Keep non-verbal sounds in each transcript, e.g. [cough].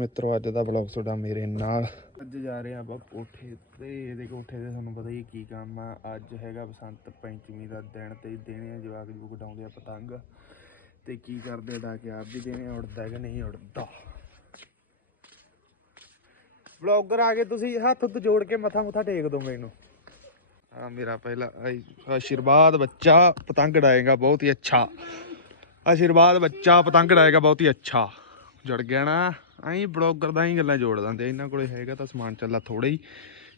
ਮਿੱਤਰੋ, ਅੱਜ ਦਾ ਬਲੌਗ ਤੁਹਾਡਾ ਮੇਰੇ ਨਾਲ। ਅੱਜ ਜਾ ਰਹੇ ਆਪਾਂ ਕੋਠੇ ਤੇ। ਇਹਦੇ ਕੋਠੇ ਤੇ ਤੁਹਾਨੂੰ ਪਤਾ ਹੀ ਕੀ ਕੰਮ ਆ। ਅੱਜ ਹੈਗਾ ਬਸੰਤ ਪੰਚਮੀ ਦਾ ਦਿਨ ਤੇ ਦਿਨੇ ਜਵਾਕ ਜੂਕ ਉਡਾਉਂਦੇ ਆ ਪਤੰਗ। ਤੇ ਕੀ ਕਰਦੇ ਉਡਾ ਕੇ ਆਪ ਵੀ ਦਿਨੇ ਉੜਦਾ ਕਿ ਨਹੀਂ ਉੜਦਾ। ਬਲੌਗਰ ਆ ਗਏ ਤੁਸੀਂ, ਹੱਥ ਉੱਤੇ ਜੋੜ ਕੇ ਮੱਥਾ ਮੁੱਥਾ ਟੇਕ ਦੋ ਮੈਨੂੰ। ਆ ਮੇਰਾ ਪਹਿਲਾ ਆਸ਼ੀਰਵਾਦ ਬੱਚਾ, ਪਤੰਗ ਡਾਏਗਾ ਬਹੁਤ ਹੀ ਅੱਛਾ। ਆਸ਼ੀਰਵਾਦ ਬੱਚਾ, ਪਤੰਗ ਡਾਏਗਾ ਬਹੁਤ ਹੀ ਅੱਛਾ। ਜੁੜ ਗਿਆ ਨਾ। ਐਂ ਬਲੌਗਰ ਦਾ ਹੀ ਗੱਲਾਂ ਜੋੜ ਦਿੰਦੇ ਇਹਨਾਂ ਕੋਲੇ ਹੈਗਾ ਤਾਂ ਸਮਾਨ ਚੱਲਾ ਥੋੜਾ ਹੀ।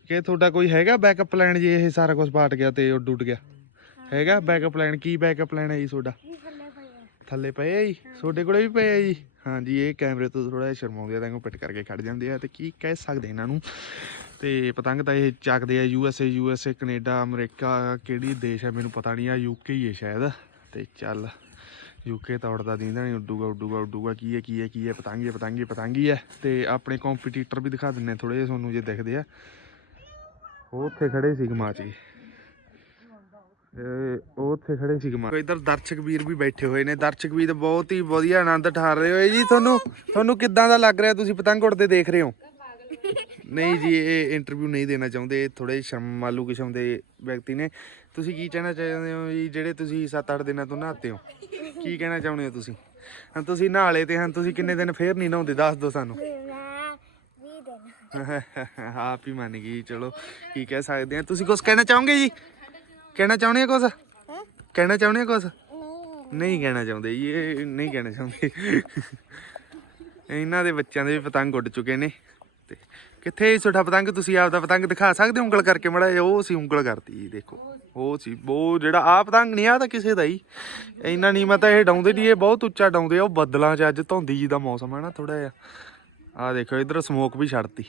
ਕਿ ਤੁਹਾਡਾ ਕੋਈ ਹੈਗਾ ਬੈਕਅਪ ਪਲਾਨ ਜੇ ਇਹ ਸਾਰਾ ਕੁਝ ਪਾਟ ਗਿਆ ਤੇ ਉੱਡ ਉੱਡ ਗਿਆ? ਹੈਗਾ ਬੈਕਅਪ ਪਲਾਨ ਕੀ ਬੈਕਅਪ ਪਲਾਨ ਹੈ ਜੀ ਤੁਹਾਡਾ? ਥੱਲੇ ਪਏ ਆ। ਜੀ? ਤੁਹਾਡੇ ਕੋਲੇ ਵੀ ਪਏ ਆ ਜੀ? ਹਾਂਜੀ ਇਹ ਕੈਮਰੇ ਤੋਂ ਥੋੜਾ ਜਿਹਾ ਸ਼ਰਮਾਉਂਦੇ ਆ ਤਾਂ ਪਿੱਟ ਕਰਕੇ ਖੜ ਜਾਂਦੇ ਆ। ਤੇ ਕੀ ਕਹਿ ਸਕਦੇ ਇਹਨਾਂ ਨੂੰ? ਤੇ ਪਤੰਗ ਤਾਂ ਇਹ ਚੱਕਦੇ ਆ U S A U S A Canada America ਕਿਹੜੀ ਦੇਸ਼ ਹੈ ਮੈਨੂੰ ਪਤਾ ਨਹੀਂ ਆ ਯੂਕੇ ਹੀ ਹੈ ਸ਼ਾਇਦ। ਤੇ ਚੱਲ। ਯੂਕੇ ਤਾਂ ਉੜਦਾ ਦੀਂਦਾ ਨਹੀਂ, ਉੱਡੂਗਾ ਉੱਡੂਗਾ ਉੱਡੂਗਾ, ਕੀ ਹੈ ਕੀ ਹੈ ਕੀ ਹੈ, ਪਤੰਗੀ ਹੈ, ਪਤੰਗੀ ਪਤੰਗੀ ਹੈ। ਤੇ ਆਪਣੇ ਕੰਪੀਟੀਟਰ ਵੀ ਦਿਖਾ ਦਿੰਨੇ ਥੋੜੇ ਜਿਹੇ ਤੁਹਾਨੂੰ ਜੇ ਦਿਖਦੇ ਆ। ਉਹ ਉੱਥੇ ਖੜੇ ਸੀ ਗਮਾ ਉਹ ਉੱਥੇ ਖੜੇ ਸੀ ਗਮਾ ਇਧਰ ਦਰਸ਼ਕ ਵੀਰ ਵੀ ਬੈਠੇ ਹੋਏ ਨੇ। ਦਰਸ਼ਕ ਵੀਰ ਬਹੁਤ ਹੀ ਵਧੀਆ ਆਨੰਦ ਠਾਰ ਰਹੇ ਹੋਏ ਜੀ ਤੁਹਾਨੂੰ ਤੁਹਾਨੂੰ ਕਿੱਦਾਂ ਦਾ ਲੱਗ ਰਿਹਾ? ਤੁਸੀਂ ਪਤੰਗ ਉੜਦੇ ਦੇਖ ਰਹੇ ਹੋ? ਨਹੀਂ ਜੀ, ਇਹ ਇੰਟਰਵਿਊ ਨਹੀਂ ਦੇਣਾ ਚਾਹੁੰਦੇ ਥੋੜੇ ਸ਼ਰਮਾਲੂ ਕਿਸਮ ਦੇ ਵਿਅਕਤੀ ਨੇ। ਤੁਸੀਂ ਕੀ ਕਹਿਣਾ ਚਾਹੁੰਦੇ ਹੋ ਜੀ ਜਿਹੜੇ ਤੁਸੀਂ 7-8 ਦਿਨਾਂ ਤੋਂ ਨਹਾਤੇ ਹੋ? ਕੀ ਕਹਿਣਾ ਚਾਹੁੰਦੇ ਹੋ ਤੁਸੀਂ? ਹਾਂ, ਤੁਸੀਂ ਨਹਾਲੇ ਤੇ ਹਾਂ, ਤੁਸੀਂ ਕਿੰਨੇ ਦਿਨ ਫੇਰ ਨਹੀਂ ਨਹਾਉਂਦੇ? ਦੱਸ ਦਿਓ ਸਾਨੂੰ। [laughs] ਆਪ ਹੀ ਮੰਨ ਗਈ, ਚਲੋ, ਕੀ ਕਹਿ ਸਕਦੇ ਆ ਤੁਸੀਂ ਕੁਝ ਕਹਿਣਾ ਚਾਹੋਗੇ ਜੀ? ਕਹਿਣਾ ਚਾਹੁੰਦੇ ਹੋ ਕੁਝ ਕਹਿਣਾ ਚਾਹੁੰਦੇ ਆ ਕੁਝ ਨਹੀਂ ਕਹਿਣਾ ਚਾਹੁੰਦੇ ਜੀ, ਇਹ ਨਹੀਂ ਕਹਿਣਾ ਚਾਹੁੰਦੇ। [laughs] ਇਹਨਾਂ ਦੇ ਬੱਚਿਆਂ ਦੇ ਵੀ ਪਤੰਗ ਉੱਡ ਚੁੱਕੇ ਨੇ। ਤੇ ਕਿੱਥੇ ਤੁਹਾਡਾ ਪਤੰਗ ਤੁਸੀਂ ਆਪਦਾ ਪਤੰਗ ਦਿਖਾ ਸਕਦੇ ਹੋ? ਉਂਗਲ ਕਰਕੇ ਮੜਾ ਉਹ ਸੀ ਉਂਗਲ ਕਰਤੀ ਜੀ, ਦੇਖੋ। ਉਹ ਸੀ, ਉਹ ਜਿਹੜਾ ਆ ਪਤੰਗ ਨਹੀਂ ਆ ਤਾਂ ਕਿਸੇ ਦਾ ਹੀ। ਇੰਨਾ ਨਹੀਂ, ਮੈਂ ਤਾਂ ਇਹ ਡਾਉਂਦੇ ਨਹੀਂ, ਇਹ ਬਹੁਤ ਉੱਚਾ ਡਾਉਂਦੇ ਆ, ਉਹ ਬੱਦਲਾਂ 'ਚ ਅੱਜ ਧੁੰਦੀ ਜੀ ਦਾ ਮੌਸਮ ਹੈ ਨਾ ਥੋੜਾ ਜਿਹਾ। ਆ ਦੇਖੋ, ਇਧਰ ਸਮੋਕ ਵੀ ਛੱਡਤੀ।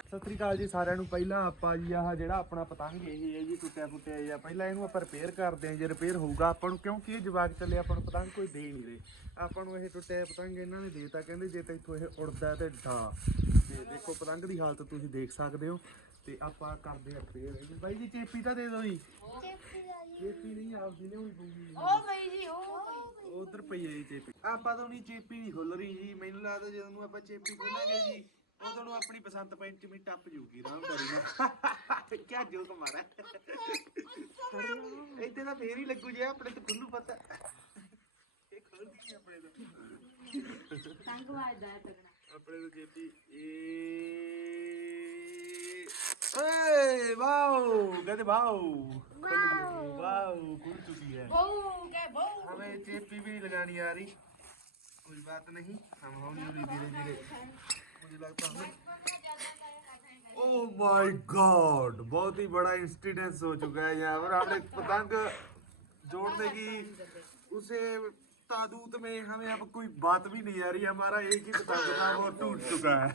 ਸਤਿ ਸ੍ਰੀ ਅਕਾਲ ਜੀ ਸਾਰਿਆਂ ਨੂੰ। ਪਹਿਲਾਂ ਆਪਾਂ ਜੀ ਆਹ ਜਿਹੜਾ ਆਪਣਾ ਪਤੰਗ ਇਹ ਹੈ ਜੀ ਟੁੱਟਿਆ ਫੁੱਟਿਆ ਜਾਂ ਪਹਿਲਾਂ ਇਹਨੂੰ ਆਪਾਂ ਰਿਪੇਅਰ ਕਰਦੇ ਹਾਂ ਜੇ ਰਿਪੇਅਰ ਹੋਊਗਾ ਆਪਾਂ ਨੂੰ ਕਿਉਂਕਿ ਇਹ ਜਵਾਕ ਚੱਲੇ ਆਪਾਂ ਨੂੰ ਪਤੰਗ ਕੋਈ ਦੇ ਨਹੀਂ ਰਹੇ। ਆਪਾਂ ਨੂੰ ਇਹ ਟੁੱਟਿਆ ਪਤੰਗ ਇਹਨਾਂ ਨੇ ਦੇਤਾ ਕਹਿੰਦੇ ਜੇ ਤੇ ਇੱਥੋਂ ਇਹ ਉੜਦਾ ਤੇ ਢਾ ਤੇ ਦੇਖੋ ਪਤੰਗ ਦੀ ਹਾਲਤ ਤੁਸੀਂ ਦੇਖ ਸਕਦੇ ਹੋ। ਤੇ ਆਪਾਂ ਕਰਦੇ ਆ ਰਿਪੇਅਰ ਇਹਨੂੰ ਬਾਈ ਜੀ ਚੇਪੀ ਤਾਂ ਦੇ ਦਿਓ ਜੀ। ਚੇਪੀ ਨਹੀਂ ਆਪਦੀ ਲਿਆਉਣੀ ਪਊਗੀ ਉਹ ਪਈ ਜੀ ਉਹ ਉਧਰ ਪਈ ਹੈ ਜੀ ਚੇਪੀ। ਆਪਾਂ ਤੋਂ ਨਹੀਂ ਚੇਪੀ ਨਹੀਂ ਖੁੱਲ ਰਹੀ ਜੀ। ਮੈਨੂੰ ਲੱਗਦਾ ਜਦੋਂ ਨੂੰ ਆਪਾਂ ਚੇਪੀ ਖੋਲਾਂਗੇ ਜੀ ਉਦੋਂ ਨੂੰ ਆਪਣੀ ਪਸੰਦ ਪੰਚਮੀ ਟੱਪ ਜੂਗੀ ਰਾਮਦਾਰੀ ਨਾਲ ਕਿਆ ਜੋਕ ਮਾਰਾ ਇੱਥੇ ਤਾਂ ਫੇਰ ਹੀ ਲੱਗੂ ਜੇ ਆਪਣੇ ਤੋਂ ਖੁੱਲੂ ਪਤਾ ਇਹ ਖੁੱਲਦੀ ਨਹੀਂ ਆਪਣੇ ਤੋਂ ਤੰਗ ਵੱਜਦਾ ਤਗੜਾ ਆਪਣੇ ਤੋਂ ਚੇਪੀ ਏ ਓਏ ਵਾਓ ਕਹਿੰਦੇ ਵਾਓ ਵਾਓ ਵਾਓ ਖੁੱਲ ਚੁੱਕੀ ਹੈ ਬਹੂ ਕੇ ਬਹੂ हमें चेपी भी नहीं लगानी आ रही कोई बात नहीं हम हौली हौली धीरे धीरे ओह माय गॉड बहुत ही बड़ा इंसिडेंस हो चुका है यहाँ पर। हमने पतंग जोड़ने की उसे तादूत में हमें अब कोई बात भी नहीं आ रही। हमारा एक ही पतंग था वो टूट चुका है।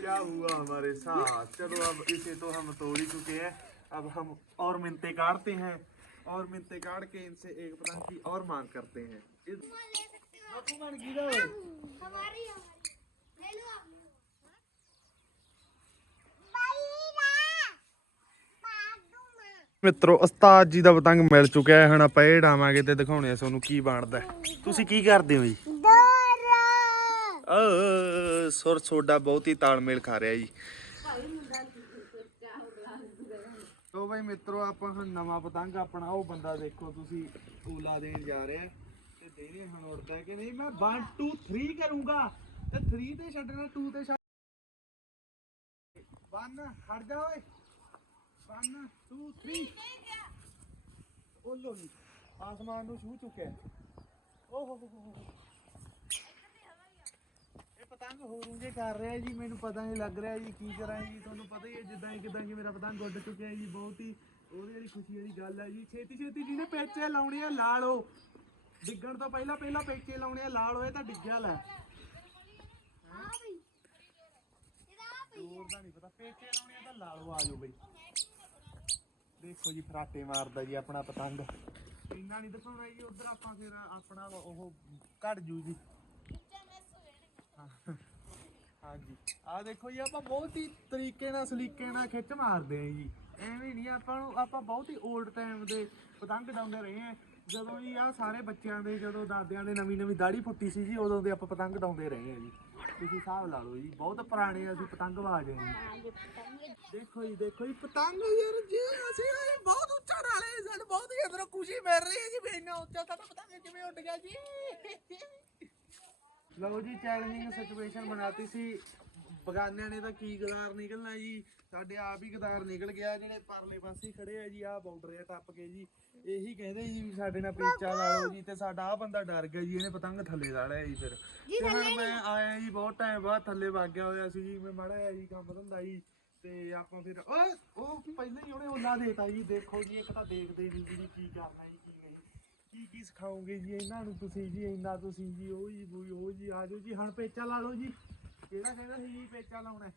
क्या हुआ हमारे साथ? चलो अब इसे तो हम तोड़ ही चुके हैं। अब हम और मिनते काटते हैं। और मिनते काट के इनसे एक पतंग की और मांग करते हैं। हमारी। ਮਿੱਤਰੋ, ਉਸਤਾਦ ਜੀ ਦਾ ਪਤੰਗ ਮਿਲ ਚੁੱਕਿਆ ਹੈ। ਹੁਣ ਆਪਾਂ ਇਹ ਡਾਵਾਂਗੇ ਤੇ ਦਿਖਾਉਣੇ ਆ ਤੁਹਾਨੂੰ ਕੀ ਬਣਦਾ ਤੁਸੀਂ ਕੀ ਕਰਦੇ ਹੋ ਜੀ? ਅ ਸੁਰ ਸੋਡਾ ਬਹੁਤ ਹੀ ਤਾਲਮੇਲ ਖਾ ਰਿਹਾ ਜੀ। ਤੋ ਭਾਈ ਮਿੱਤਰੋ, ਆਪਾਂ ਹੁਣ ਨਵਾਂ ਪਤੰਗ ਆਪਣਾ, ਉਹ ਬੰਦਾ ਦੇਖੋ ਤੁਸੀਂ ਓਲਾ ਦੇਣ ਜਾ ਰਿਹਾ ਤੇ ਦੇਣੇ ਹੁਣ ਉੜਦਾ ਕਿ ਨਹੀਂ? ਮੈਂ 1 2 3 ਕਰੂੰਗਾ। ਤੇ 3 ਤੇ ਛੱਡਣਾ 2 ਤੇ ਛੱਡ। 1 ਹਟ ਜਾ ਓਏ। 1 2 3 ਓਲੋ ਨਹੀਂ ਆਸਮਾਨ ਨੂੰ ਛੂ ਚੁੱਕਿਆ। ਓਹ ਹੋ ਹੋ ਹੋ ਇਹ ਪਤੰਗ ਹੋਰੂਗੇ ਕਰ ਰਿਹਾ ਜੀ, ਮੈਨੂੰ ਪਤਾ ਨਹੀਂ ਲੱਗ ਰਿਹਾ ਜੀ, ਕੀ ਕਰਾਂ ਜੀ, ਤੁਹਾਨੂੰ ਪਤਾ ਹੀ ਹੈ, ਜਿੱਦਾਂ ਕਿਦਾਂ ਕਿ ਮੇਰਾ ਪਤੰਗ ਉੱਡ ਚੁੱਕਿਆ ਜੀ, ਬਹੁਤ ਹੀ ਉਹਦੇ ਵਾਲੀ ਖੁਸ਼ੀ ਵਾਲੀ ਗੱਲ ਹੈ ਜੀ। ਛੇਤੀ ਛੇਤੀ ਜਿਹਨੇ ਪੈਚੇ ਲਾਉਣੇ ਆ, ਲਾ ਲਓ। ਡਿੱਗਣ ਤੋਂ ਪਹਿਲਾਂ ਪਹਿਲਾਂ ਪੈਚੇ ਲਾਉਣੇ ਆ, ਲਾ ਲਓ, ਇਹ ਤਾਂ ਡਿੱਗਿਆ ਲੈ। ਹੋਰ ਦਾ ਨਹੀਂ ਪਤਾ। ਪੇਚੇ ਲਾਉਣੇ ਆ ਤਾਂ ਲਾ ਲਓ ਆ ਜਾਓ ਬਈ। ਦੇਖੋ ਜੀ ਫਰਾਟੇ ਮਾਰਦਾ ਜੀ ਆਪਣਾ ਪਤੰਗ। ਇੰਨਾ ਨਹੀਂ ਦਿਖਾਉਣਾ ਜੀ, ਉਧਰ ਆਪਾਂ ਫਿਰ ਆਪਣਾ ਉਹ ਘੜ ਜੂ ਜੀ। ਹਾਂਜੀ। ਆ ਦੇਖੋ ਜੀ, ਆਪਾਂ ਬਹੁਤ ਹੀ ਤਰੀਕੇ ਨਾਲ, ਸਲੀਕੇ ਨਾਲ ਖਿੱਚ ਮਾਰਦੇ ਆ ਜੀ। ਐਵੇਂ ਨਹੀਂ, ਆਪਾਂ ਨੂੰ, ਆਪਾਂ ਬਹੁਤ ਹੀ 올ਡ ਟਾਈਮ ਦੇ ਪਤੰਗ ਡਾਉਂਦੇ ਰਹੇ ਆ। ਜਦੋਂ ਜੀ ਆ ਸਾਰੇ ਬੱਚਿਆਂ ਦੇ ਜਦੋਂ ਦਾਦਿਆਂ ਦੇ ਨਵੀਂ ਨਵੀਂ ਦਾੜੀ ਫੁੱਟੀ ਸੀ ਜੀ ਉਦੋਂ ਦੇ ਆਪਾਂ ਪਤੰਗ ਡਾਉਂਦੇ ਰਹੇ ਆ ਜੀ। ਤੁਸੀਂ ਹਿਸਾਬ ਲਾ ਲਓ ਜੀ ਬਹੁਤ ਪੁਰਾਣੇ ਅਸੀਂ ਪਤੰਗਬਾਜ਼ ਆ ਜੀ। ਦੇਖੋ ਜੀ ਦੇਖੋ ਜੀ ਪਤੰਗ ਯਾਰ ਜੀ ਅਸੀਂ ਇਹ ਬਹੁਤ ਉੱਚਾ ਡਾਲੇ ਸਾਨੂੰ ਬਹੁਤ ਹੀ ਅੰਦਰੋਂ ਖੁਸ਼ੀ ਮਿਲ ਰਹੀ ਹੈ ਜੀ ਵੀ ਇੰਨਾ ਉੱਚਾ ਤਾਂ ਪਤੰਗ ਕਿਵੇਂ ਉੱਡ ਗਿਆ ਜੀ। ਲਓ ਜੀ ਚੈਲੰਜਿੰਗ ਸਿਚੁਏਸ਼ਨ ਬਣਾਤੀ ਸੀ। ਬਗਾਨਿਆਂ ਨੇ ਤਾਂ ਕੀ ਗਦਾਰ ਨਿਕਲਣਾ ਜੀ? ਸਾਡੇ ਆਪ ਹੀ ਗਦਾਰ ਨਿਕਲ ਗਿਆ ਜਿਹੜੇ ਪਰਲੇ ਪਾਸੇ ਖੜੇ ਆ ਜੀ ਆਹ ਬਾਰਡਰ ਆ ਟੱਪ ਕੇ ਜੀ। ਇਹੀ ਕਹਿੰਦੇ ਜੀ ਵੀ ਸਾਡੇ ਨਾਲ ਪੀਚਾ ਲਾ ਲਓ ਜੀ ਤੇ ਸਾਡਾ ਆ ਬੰਦਾ ਡਰ ਗਿਆ ਜੀ ਇਹਨੇ ਪਤੰਗ ਥੱਲੇ ਲਾ ਲਿਆ ਜੀ ਫਿਰ। ਤੇ ਹੁਣ ਮੈਂ ਆਇਆ ਜੀ ਬਹੁਤ ਟਾਈਮ ਬਾਅਦ ਥੱਲੇ ਵਗ ਗਿਆ ਹੋਇਆ ਸੀ ਜੀ ਮੈਂ ਮਾੜਾ ਜਿਹਾ ਜੀ ਕੰਮ ਧੰਦਾ ਜੀ ਤੇ ਆਪਾਂ ਫਿਰ ਓਏ ਉਹ ਪਹਿਲਾਂ ਹੀ ਉਹਨੇ ਓਲਾ ਦੇਤਾ ਜੀ ਦੇਖੋ ਜੀ ਇੱਕ ਤਾਂ ਦੇਖਦੇ ਨਹੀਂ ਜੀ ਕੀ ਕਰਨਾ ਜੀ ਕੀ ਨਹੀਂ। ਕੀ ਕੀ ਸਿਖਾਓਗੇ ਜੀ ਇਹਨਾਂ ਨੂੰ ਤੁਸੀਂ ਜੀ ਇੰਨਾ ਤੁਸੀਂ ਜੀ ਉਹ ਜੀ ਉਹ ਜੀ ਆਜੋ ਜੀ ਹੁਣ ਪੇਚਾ ਲਾ ਲਓ ਜੀ। ਕਿਹੜਾ ਕਹਿੰਦਾ ਸੀ ਜੀ ਪੇਚਾ ਲਾਉਣਾ?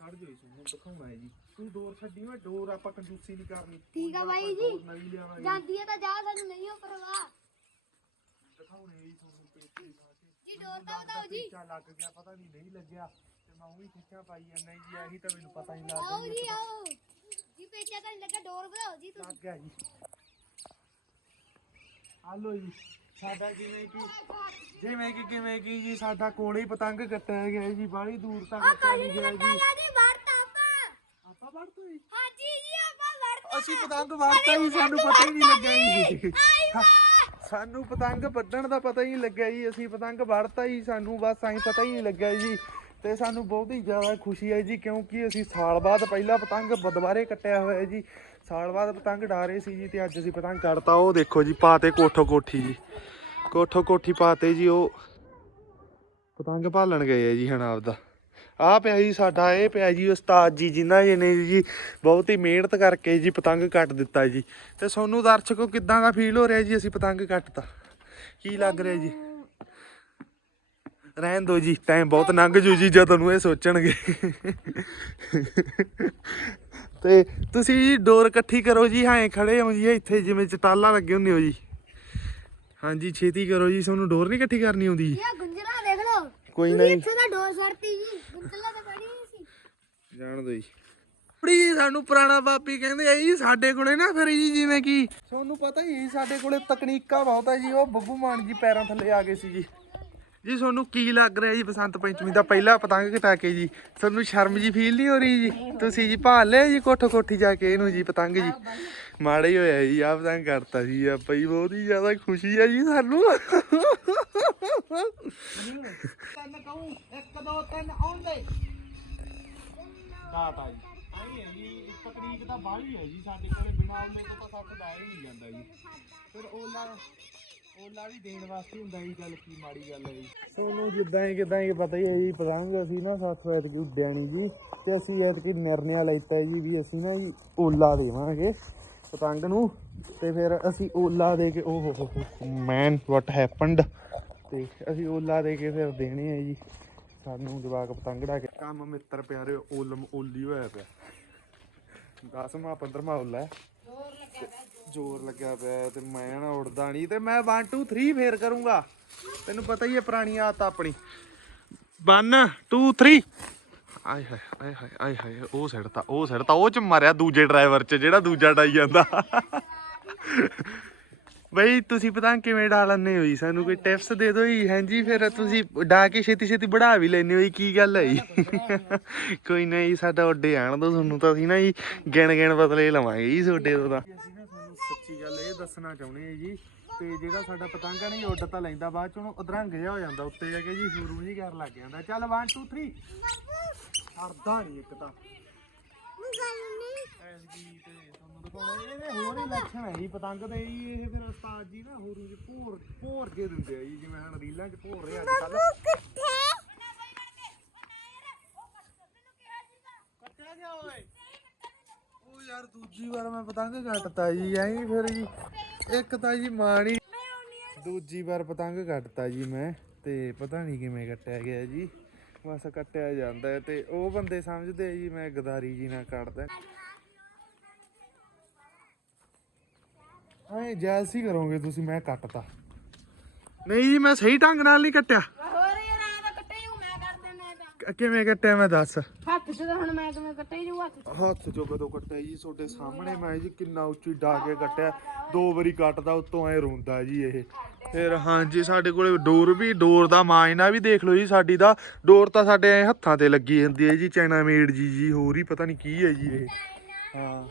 ਖੜ ਜੀ ਹੁਣ ਦਿਖਾਉਣਾ ਹੈ ਜੀ। ਤੂੰ ਡੋਰ ਛੱਡੀ ਮੈਂ ਡੋਰ ਆਪਾਂ ਕੰਜੂਸੀ ਨਹੀਂ ਕਰਨੀ। ਠੀਕ ਆ ਬਾਈ ਜੀ। ਨਵੀਂ ਲਿਆਵਾਂਗੇ। ਜਾਂਦੀ ਹੈ ਤਾਂ ਜਾ ਸਾਨੂੰ ਨਹੀਂ ਹੋ ਪਰਵਾਹ। ਦਿਖਾਉਣੇ ਜੀ ਤੁਹਾਨੂੰ ਪੇਚੇ ਜੀ ਡੋਰ ਤਾਂ ਬਤਾਓ ਜੀ। ਪੇਚਾ ਲੱਗ ਗਿਆ ਪਤਾ ਨਹੀਂ ਨਹੀਂ ਲੱਗਿਆ। ਤੇ ਮੈਂ ਉਹੀ ਖਿੱਚਾਂ ਪਾਈ ਜਾਂਦਾ ਜੀ ਇਹੀ ਤਾਂ ਮੈਨੂੰ ਪਤਾ ਹੀ ਨਹੀਂ ਆਓ ਲੱਗਦਾ ਜੀ। ਆਓ। ਜੀ ਪੇਚਾ ਤਾਂ ਨੀ ਲੱਗਾ ਡੋਰ ਬਤਾਓ ਜੀ ਲੱਗ ਤੁਸੀਂ ਗਿਆ ਜੀ। ਹਾਲੋ ਜੀ। ਸਾਡਾ ਜਿਵੇਂ ਕਿ ਜਿਵੇਂ ਕਿ ਕਿਵੇਂ ਕਿ ਜੀ ਸਾਡਾ ਕੋਲੇ ਹੀ ਪਤੰਗ ਕੱਟਿਆ ਗਿਆ ਜੀ ਬਾਹਲੀ ਦੂਰ ਤੱਕ ਕੱਟਿਆ ਨਹੀਂ ਗਿਆ ਜੀ। ਜੀ ਵਰਤਾ ਆਪਾਂ। ਆਪਾਂ ਜੀ? ਹਾਂਜੀ ਜੀ ਆਪਾਂ ਵਰਤਾ ਅਸੀਂ ਪਤੰਗ ਵੜਤਾ ਹੀ ਸਾਨੂੰ ਪਤਾ ਹੀ ਨਹੀਂ ਲੱਗਿਆ ਜੀ। ਸਾਨੂੰ ਪਤੰਗ ਵੱਢਣ ਦਾ ਪਤਾ ਹੀ ਨਹੀਂ ਲੱਗਿਆ ਜੀ ਅਸੀਂ ਪਤੰਗ ਵੜਤਾ ਹੀ ਸਾਨੂੰ ਬਸ ਐਂ ਪਤਾ ਹੀ ਨਹੀਂ ਲੱਗਿਆ ਜੀ। ਤੇ ਸਾਨੂੰ ਬਹੁਤ ਹੀ ਜ਼ਿਆਦਾ ਖੁਸ਼ੀ ਹੈ ਜੀ, ਕਿਉਂਕਿ ਅਸੀਂ ਸਾਲ ਬਾਅਦ ਪਹਿਲਾ ਪਤੰਗ ਦੁਬਾਰੇ ਕੱਟਿਆ ਹੋਇਆ ਜੀ। ਸਾਲ ਬਾਅਦ ਪਤੰਗ ਡਾਰੇ ਸੀ ਜੀ ਤੇ ਅੱਜ ਅਸੀਂ ਪਤੰਗ ਕੱਟਤਾ। ਉਹ ਦੇਖੋ ਜੀ, ਪਾਤੇ ਕੋਠੋ ਕੋਠੀ ਜੀ। ਕੋਠੋ ਕੋਠੀ ਪਾਤੇ ਜੀ, ਉਹ ਪਤੰਗ ਭਾਲਣ ਗਏ ਆ ਜੀ ਹੁਣ ਆਪਦਾ। ਆ ਪਿਆ ਜੀ ਸਾਡਾ, ਇਹ ਪਿਆ ਜੀ ਉਸਤਾਦ ਜੀ, ਜਿਨ੍ਹਾਂ ਜੀ ਨੇ ਜੀ ਬਹੁਤ ਹੀ ਮਿਹਨਤ ਕਰਕੇ ਜੀ ਪਤੰਗ ਕੱਟ ਦਿੱਤਾ ਜੀ। ਤੇ ਤੁਹਾਨੂੰ ਦਰਸ਼ਕੋ, ਕਿਦਾਂ ਦਾ ਫੀਲ ਹੋ ਰਿਹਾ ਜੀ ਅਸੀਂ ਪਤੰਗ ਕੱਟਤਾ? ਕੀ ਲੱਗ ਰਿਹਾ ਜੀ? ਰਹਿਣ ਦੋ ਜੀ ਟਾਈਮ ਬਹੁਤ ਲੰਘ ਜੂ ਜੀ ਜਦੋਂ ਤੁਹਾਨੂੰ ਇਹ ਸੋਚਣਗੇ। ਤੇ ਤੁਸੀਂ ਜੀ ਡੋਰ ਇਕੱਠੀ ਕਰੋ ਜੀ ਹਾਂ ਖੜੇ ਹੋ ਜੀ ਇੱਥੇ ਜਿਵੇਂ ਚਟਾਲਾ ਲੱਗੇ ਹੁੰਦੇ ਹੋ ਜੀ। ਹਾਂਜੀ ਛੇਤੀ ਕਰੋ ਜੀ ਤੁਹਾਨੂੰ ਡੋਰ ਨਹੀਂ ਇਕੱਠੀ ਕਰਨੀ ਆਉਂਦੀ ਇਹ ਗੁੰਜਲਾ ਦੇਖ ਲਓ। ਕੋਈ ਨਹੀਂ। ਇੱਥੇ ਦਾ ਡੋਰ ਸੜਤੀ ਜੀ ਗੁੰਜਲਾ ਤਾਂ ਬੜੀ ਸੀ। ਜਾਣ ਦੋ ਜੀ। ਬੜੀ ਸਾਨੂੰ ਪੁਰਾਣਾ ਬਾਪੀ ਕਹਿੰਦੇ ਆ ਜੀ ਸਾਡੇ ਕੋਲੇ ਨਾ ਫਿਰ ਜੀ ਜਿਵੇਂ ਕਿ ਤੁਹਾਨੂੰ ਪਤਾ ਹੀ ਸਾਡੇ ਕੋਲੇ ਤਕਨੀਕਾਂ ਬਹੁਤ ਹੈ ਜੀ ਉਹ ਬੱਬੂ ਮਾਨ ਜੀ ਪੈਰਾਂ ਥੱਲੇ ਆ ਗਏ ਸੀ ਜੀ। ਜੀ ਤੁਹਾਨੂੰ ਕੀ ਲੱਗ ਰਿਹਾ ਜੀ ਬਸੰਤ ਪੰਚਮੀ ਦਾ ਪਹਿਲਾ ਪਤੰਗ ਕਟਾ ਕੇ ਜੀ? ਤੁਹਾਨੂੰ ਸ਼ਰਮ ਜੀ ਫੀਲ ਨਹੀਂ ਹੋ ਰਹੀ ਜੀ? ਤੁਸੀਂ ਜੀ ਭਾਲ ਲਿਆ ਜੀ ਕੋਠੋ ਕੋਠੀ ਜਾ ਕੇ ਇਹਨੂੰ ਜੀ ਪਤੰਗ ਜੀ? ਮਾੜਾ ਹੀ ਹੋਇਆ ਜੀ ਆ ਪਤੰਗ ਕਰਤਾ ਜੀ ਆਪਾਂ ਹੀ ਬਹੁਤ ਹੀ ਜ਼ਿਆਦਾ ਖੁਸ਼ੀ ਹੈ ਜੀ ਸਾਨੂੰ। ਤਿੰਨ ਕਹੂੰ 1 2 3 ਆਉਂਦੇ ਡਾਟਾ ਜੀ। ਆਈ ਹੈ ਜੀ ਤਕਨੀਕ ਤਾਂ ਬਾਹਲੀ ਹੈ ਜੀ ਸਾਡੇ ਕੋਲੇ ਬਿਨਾ ਉਹਨੇ ਤੋਂ ਤਾਂ ਸੱਤ ਦਾ ਹੀ ਨਹੀਂ ਜਾਂਦਾ ਜੀ। ਫਿਰ ਓਲਾ ਓਲਾ ਵੀ ਦੇਣ ਵਾਸਤੇ ਹੁੰਦਾ ਜੀ ਗੱਲ ਕੀ ਮਾੜੀ ਗੱਲ ਹੈ ਜੀ। ਤੁਹਾਨੂੰ ਜਿੱਦਾਂ ਹੀ ਕਿਦਾਂ ਹੀ ਪਤਾ ਹੀ ਹੈ ਜੀ ਪਤੰਗ ਅਸੀਂ ਨਾ ਸੱਤ ਵੈਤ ਕੀ ਉੱਡਿਆ ਨਹੀਂ ਜੀ ਤੇ ਅਸੀਂ ਐਤਕੀ ਨਿਰਣਿਆ ਲੈਤਾ ਜੀ ਵੀ ਅਸੀਂ ਨਾ ਜੀ ਓਲਾ ਦੇਵਾਂਗੇ ਪਤੰਗ ਨੂੰ ਤੇ ਫਿਰ ਅਸੀਂ ਓਲਾ ਦੇ ਕੇ ਓਹ ਹੋ ਹੋ ਮੈਨ ਵਾਟ ਹੈਪਨਡ ਤੇ ਅਸੀਂ ਓਲਾ ਦੇ ਕੇ ਫਿਰ ਦੇਣੇ ਆ ਜੀ। ਸਾਨੂੰ ਜਵਾਕ ਪਤੰਗੜਾ ਕੇ। ਕੰਮ ਮਿੱਤਰ ਪਿਆਰੇ ਓਲਮ ਓਲੀ ਹੋਇਆ ਪਿਆ। 10ਵਾਂ 15ਵਾਂ ਓਲਾ ਹੈ। ਜ਼ੋਰ ਲੱਗਿਆ ਪਿਆ ਤੇ ਮੈਂ ਨਾ ਉੜਦਾ ਨਹੀਂ ਤੇ ਮੈਂ 1 2 3 ਫੇਰ ਕਰੂੰਗਾ। ਤੈਨੂੰ ਪਤਾ ਹੀ ਹੈ ਪੁਰਾਣੀ ਆਦਤ ਆਪਣੀ। 1 2 3 ਆਏ ਹਾਏ ਆਏ ਹਾਏ ਆਏ ਹਾਏ, ਉਹ ਸੜਤਾ ਉਹ ਸੜਤਾ ਉਹ ਚ ਮਾਰਿਆ ਦੂਜੇ ਡਰਾਈਵਰ ਚ, ਜਿਹੜਾ ਦੂਜਾ ਡਾਈ ਜਾਂਦਾ। ਬਈ, ਤੁਸੀਂ ਪਤਾ ਕਿਵੇਂ ਡਾ ਲੈਂਦੇ ਹੋ ਸਾਨੂੰ ਕੋਈ ਟਿਪਸ ਦੇ ਦਿਓ ਜੀ। ਹਾਂਜੀ ਫਿਰ ਤੁਸੀਂ ਡਾ ਕੇ ਛੇਤੀ ਛੇਤੀ ਬੜਾ ਵੀ ਲੈਂਦੇ ਹੋ ਕੀ ਗੱਲ ਹੈ ਜੀ? ਕੋਈ ਨਹੀਂ ਸਾਡਾ ਉੱਡੇ ਆਣ ਦੋ ਤੁਹਾਨੂੰ ਤਾਂ ਅਸੀਂ ਨਾ ਜੀ ਗਿਣ ਗਿਣ ਬਦਲੇ ਲਵਾਂਗੇ ਜੀ ਤੁਹਾਡੇ ਤੋਂ ਤਾਂ। ਸੱਚੀ ਗੱਲ ਇਹ ਦੱਸਣਾ ਚਾਹੁੰਦੇ ਹਾਂ ਜੀ ਤੇ ਜਿਹੜਾ ਸਾਡਾ ਪਤੰਗ ਆ ਨਹੀਂ ਉੱਡ ਤਾਂ ਲੈਂਦਾ ਬਾਅਦ ਚ ਉਹਨੂੰ ਅਧਰੰਗ ਜਿਹਾ ਹੋ ਜਾਂਦਾ ਉੱਤੇ ਜਾ ਕੇ ਜੀ ਸ਼ੁਰੂ ਜੀ ਕਰਨ ਲੱਗ ਜਾਂਦਾ। ਚੱਲ 1 2 3 ਅਰਦਾ ਨਹੀਂ ਇੱਕ ਤਾਂ। ਐਸਗੀ ਤੇ ਤੁਹਾਨੂੰ ਦਿਖਾਉਣਾ ਇਹਦੇ ਹੋਰ ਹੀ ਲੱਛਣ ਹੈ ਜੀ ਪਤੰਗ ਦੇ ਜੀ ਇਹ ਫਿਰ ਉਸਤਾਦ ਜੀ ਨਾ ਹੋਰ ਜੀ ਭੋਰ ਭੋਰ ਜੇ ਦਿੰਦੇ ਆ ਜੀ ਜਿਵੇਂ ਹੁਣ ਰੀਲਾਂ 'ਚ ਭੋਰ ਰਹੇ ਅੱਜ ਕੱਲ ਕੱਟਿਆ ਗਿਆ ਓਏ। ਯਾਰ ਦੂਜੀ ਵਾਰ ਮੈਂ ਪਤੰਗ ਕੱਟਤਾ ਜੀ, ਐਂ ਫਿਰ ਜੀ, ਇੱਕ ਤਾਂ ਜੀ ਮਾਣੀ ਦੂਜੀ ਵਾਰ ਪਤੰਗ ਕੱਟਤਾ ਜੀ ਮੈਂ, ਤੇ ਪਤਾ ਨਹੀਂ ਕਿਵੇਂ ਕੱਟਿਆ ਗਿਆ ਜੀ। ਬਸ ਕੱਟਿਆ ਜਾਂਦਾ ਹੈ ਤੇ ਉਹ ਬੰਦੇ ਸਮਝਦੇ ਜੀ, ਮੈਂ ਗਦਾਰੀ ਜੀ ਨਾਲ ਕੱਟਦਾ। ਐ ਜੈਸੀ ਕਰੋਗੇ ਤੁਸੀਂ, ਮੈਂ ਕੱਟਤਾ। ਨਹੀਂ ਜੀ, ਮੈਂ ਸਹੀ ਢੰਗ ਨਾਲ ਨਹੀਂ ਕੱਟਿਆ ਹੋਰ ਯਾਰ ਆ ਤਾਂ ਕੱਟੇ ਹੀ ਮੈਂ ਕਰ ਦਿੰਦਾ ਤਾਂ ਕਿਵੇਂ ਕੱਟਿਆ ਮੈਂ ਦੱਸ? ਹੱਥ ਤੇ ਤਾਂ ਹੁਣ ਮੈਂ ਕਿਵੇਂ ਕੱਟੇ ਜੂ ਹੱਥ ਹੱਥ ਚੋਂ ਕਦੋਂ ਕੱਟਿਆ ਜੀ? ਤੁਹਾਡੇ ਸਾਹਮਣੇ ਮੈਂ ਜੀ ਕਿੰਨਾ ਉੱਚੀ ਡਾ ਕੇ ਕੱਟਿਆ। ਦੋ ਵਾਰੀ ਕੱਟਦਾ ਉਤੋਂ ਐ ਰੋਂਦਾ ਜੀ ਇਹ। ਫਿਰ ਹਾਂਜੀ ਸਾਡੇ ਕੋਲੇ ਡੋਰ ਵੀ ਡੋਰ ਦਾ ਮਾਇਨਾ ਵੀ ਦੇਖ ਲਓ ਜੀ ਸਾਡੀ ਦਾ। ਡੋਰ ਤਾਂ ਸਾਡੇ ਐ ਹੱਥਾਂ ਤੇ ਲੱਗੀ ਹੁੰਦੀ ਹੈ ਜੀ ਚਾਈਨਾ ਮੇਡ ਜੀ ਜੀ ਹੋਰ ਹੀ ਪਤਾ ਨਹੀਂ ਕੀ ਹੈ ਜੀ ਇਹ। ਹਾਂ।